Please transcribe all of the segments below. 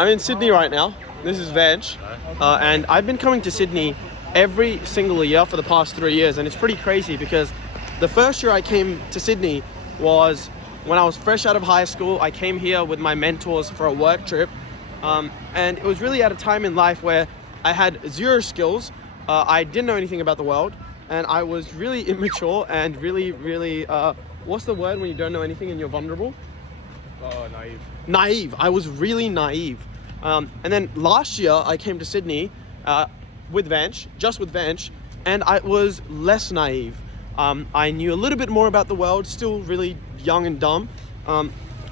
I'm in Sydney right now. This is Vanch, and I've been coming to Sydney every single year for the past 3 years, and it's pretty crazy because the first year I came to Sydney was when I was fresh out of high school. I came here with my mentors for a work trip, and it was really at a time in life where I had zero skills. I didn't know anything about the world, and I was really immature and really, what's the word when you don't know anything and you're vulnerable? Oh, naive. Naive. I was really naive. And then last year I came to Sydney with Vanch, just with Vanch, and I was less naive. I knew a little bit more about the world, still really young and dumb.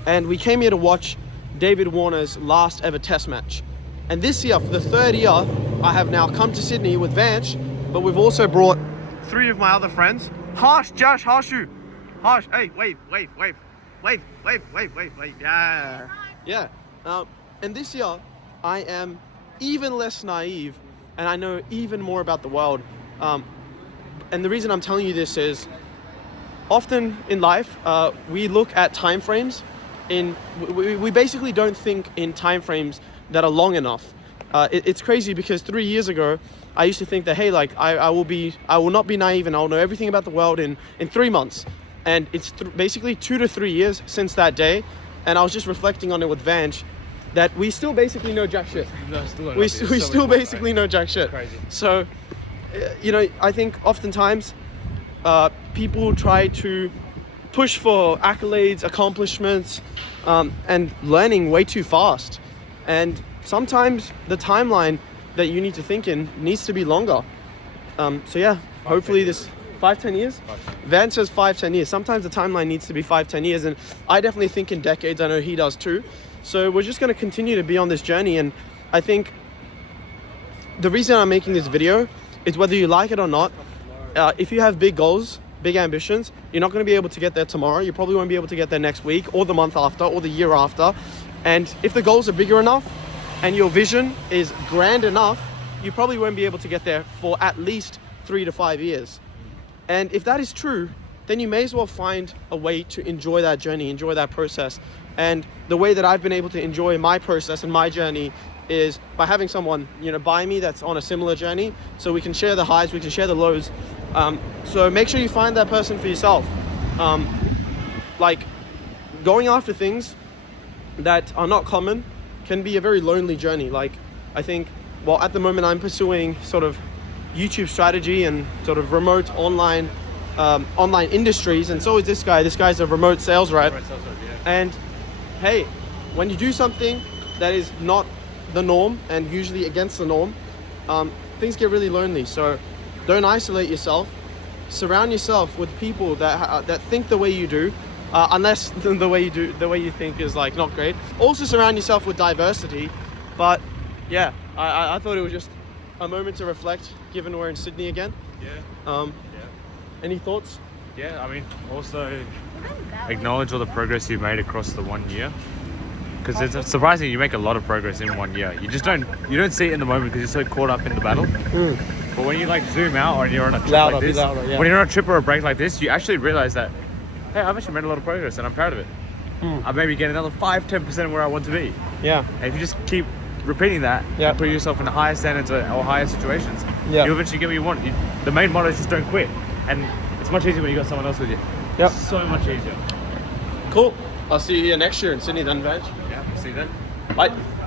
And we came here to watch David Warner's last ever test match. And this year, for the third year, I have now come to Sydney with Vanch, but we've also brought 3 of my other friends. Harsh, Josh, Harshu. Harsh, hey, wave. Yeah. And this year, I am even less naive, and I know even more about the world. And the reason I'm telling you this is, often in life, we look at time frames. We basically don't think in time frames that are long enough. It's crazy because 3 years ago, I used to think that, hey, like I will not be naive and I'll know everything about the world in 3 months. And it's basically 2 to 3 years since that day. And I was just reflecting on it with Vanch, that we still basically know jack shit. No, still we still basically know jack shit. Crazy. So, I think oftentimes people try to push for accolades, accomplishments, and learning way too fast. And sometimes the timeline that you need to think in needs to be longer. So yeah, hopefully this 5-10 years? Van says 5-10 years. Sometimes the timeline needs to be 5-10 years, and I definitely think in decades. I know he does too. So we're just going to continue to be on this journey, and I think the reason I'm making this video is whether you like it or not, if you have big goals, big ambitions, you're not going to be able to get there tomorrow. You probably won't be able to get there next week or the month after or the year after. And if the goals are bigger enough and your vision is grand enough, you probably won't be able to get there for at least 3 to 5 years. And if that is true, then you may as well find a way to enjoy that journey, enjoy that process. And the way that I've been able to enjoy my process and my journey is by having someone, by me that's on a similar journey, so we can share the highs, we can share the lows. So make sure you find that person for yourself. Like going after things that are not common can be a very lonely journey. Like I think, at the moment I'm pursuing sort of YouTube strategy and sort of remote online industries, and so is this guy. This guy's a remote sales rep. And hey, when you do something that is not the norm and usually against the norm, things get really lonely. So don't isolate yourself. Surround yourself with people that think the way you do, unless the way you think is like not great. Also surround yourself with diversity. But yeah, I thought it was just a moment to reflect, given we're in Sydney again. Yeah. Any thoughts? Yeah, I mean, also acknowledge all the progress you've made across the 1 year. Because it's surprising you make a lot of progress in 1 year. You don't see it in the moment because you're so caught up in the battle. But when you like zoom out or you're on a trip like this, when you're on a trip or a break like this, you actually realize that, hey, I've actually made a lot of progress and I'm proud of it. I maybe get another 5-10% of where I want to be. Yeah. And if you just keep repeating that and put yourself in higher standards or higher situations, you'll eventually get what you want. The main motto is just don't quit. And it's much easier when you got someone else with you. Yep. So much easier. Cool. I'll see you here next year in Sydney then, Vanch. Yeah, see you then. Bye.